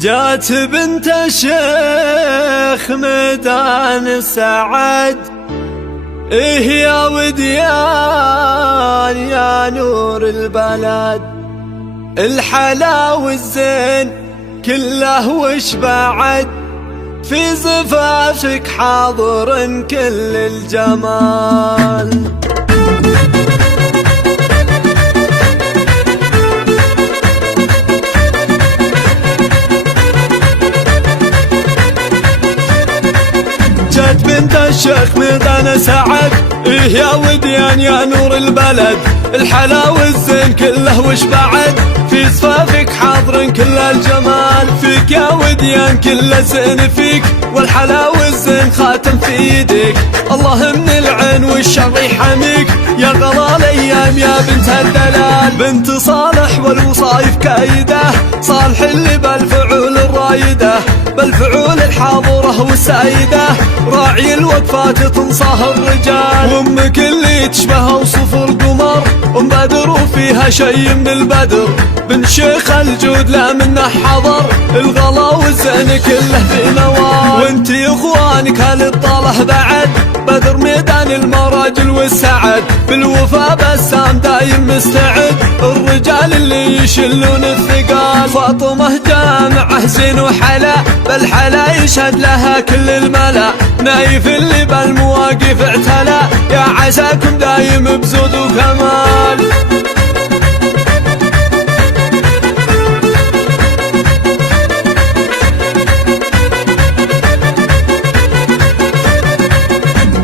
جات بنت الشيخ ميدان السعد، إيه يا وديان يا نور البلد، الحلا والزين كله وش بعد، في زفافك حاضر كل الجمال. جات بنت الشيخ ميدان سعد، إيه يا وديان يا نور البلد، الحلا والزين كله وش بعد، في زفافك حاضر كل الجمال. فيك يا وديان كل الزين فيك، والحلا والزين خاتم في يديك، الله من العين والشر يحميك، يا غلا الايام يا بنت الدلال. بنت صالح والوصايف كايده، صالح اللي بالفعول الرايده، بالفعول الحاضره والسايده، راعي الوقفات تنصاه الرجال. وامك اللي تشبه وصفر قمر، ام بدر وفيها شي من البدر، بن شيخ الجود لا منه حضر، الغلا والزين كله في نوال. وانتي اخوانك هالطاله بعد، بدر ميدان المراجل والسعد، بالوفا بسام دايم مستعد، الرجال اللي يشلون الثقال. فاطمه جامعه زين وحلا، بالحلا يشهد لها كل الملا، نايف اللي بالمواقف اعتلى، يا عساكم دايم بزود وكمال.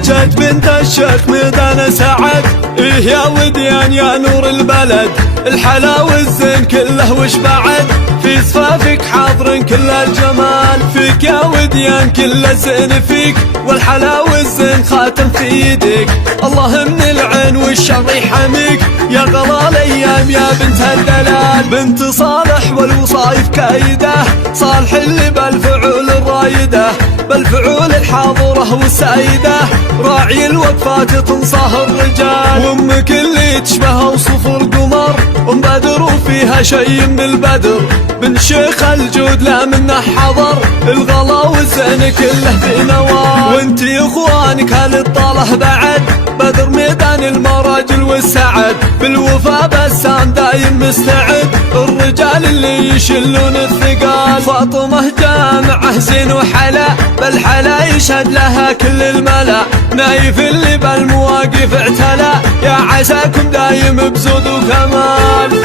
جات بنت الشيخ ميدان سعد، إيه يا وديان يا نور البلد، الحلا والزين كله وش بعد، في زفافك حاضر كل الجمال. فيك يا وديان كل الزين فيك، والحلا والزين خاتم في يديك، الله من العين والشر يحميك، يا غلا الايام يا بنت الدلال. بنت صالح والوصايف كايده، صالح اللي بالفعول الرايده، بالفعول الحاضره والسايده، راعي الوقفات تنصاه الرجال. وامك اللي تشبه وصفر قمر، ام بدر وفيها شي من البدر، بن شيخ الجود لا منه حضر، الغلا والزين كله في نوال. وانتي اخوانك هالطاله بعد، بدر ميدان المراجل والسعد، بالوفا بسام دايم مستعد، الرجال اللي يشلون الثقال. فاطمه جامعه زين وحلا، بالحلا يشهد لها كل الملا، نايف اللي بالمواقف اعتلى، يا عساكم دايم بزود وكمال.